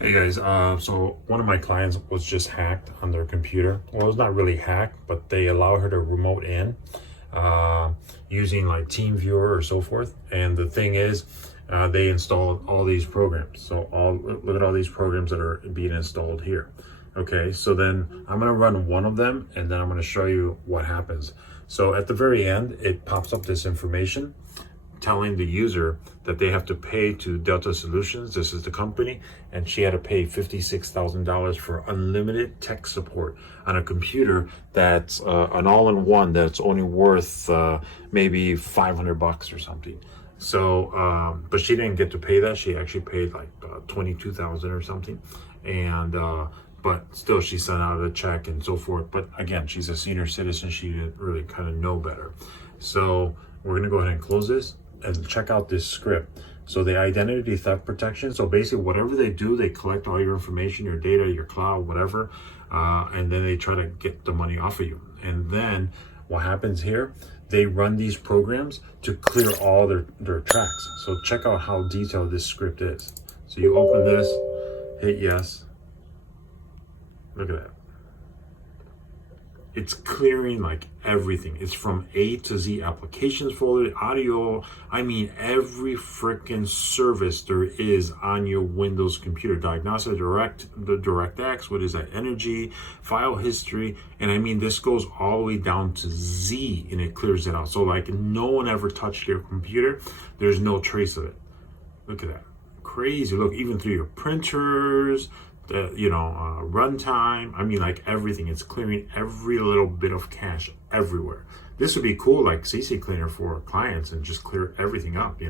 Hey guys, so one of my clients was just hacked on their computer. Well, it's not really hacked, but they allow her to remote in uh, using like TeamViewer or so forth. And the thing is, they installed all these programs. So look at all these programs that are being installed here. Okay, so then I'm gonna run one of them, and then I'm gonna show you what happens. So at the very end, it pops up this information telling the user that they have to pay to Delta Solutions. This is the company, and she had to pay $56,000 for unlimited tech support on a computer that's an all-in-one that's only worth maybe $500 or something. So, but she didn't get to pay that. She actually paid like 22,000 or something, and but still, she sent out a check and so forth. But again, she's a senior citizen. She didn't really kind of know better. So we're gonna go ahead and close this and check out this script. So the identity theft protection, so basically whatever they do, they collect all your information, your data, your cloud, whatever, and then they try to get the money off of you. And then what happens here, they run these programs to clear all their tracks. So check out how detailed this script is. So you open this, hit yes, look at that. It's clearing like everything. It's from A to Z, applications folder, audio. I mean, every freaking service there is on your Windows computer. Diagnostic, the DirectX, what is that? Energy, file history. And I mean, this goes all the way down to Z, and it clears it out. So like no one ever touched your computer. There's no trace of it. Look at that. Crazy. Look, even through your printers, runtime. I mean, like everything. It's clearing every little bit of cache everywhere. This would be cool, like CC Cleaner for clients, and just clear everything up,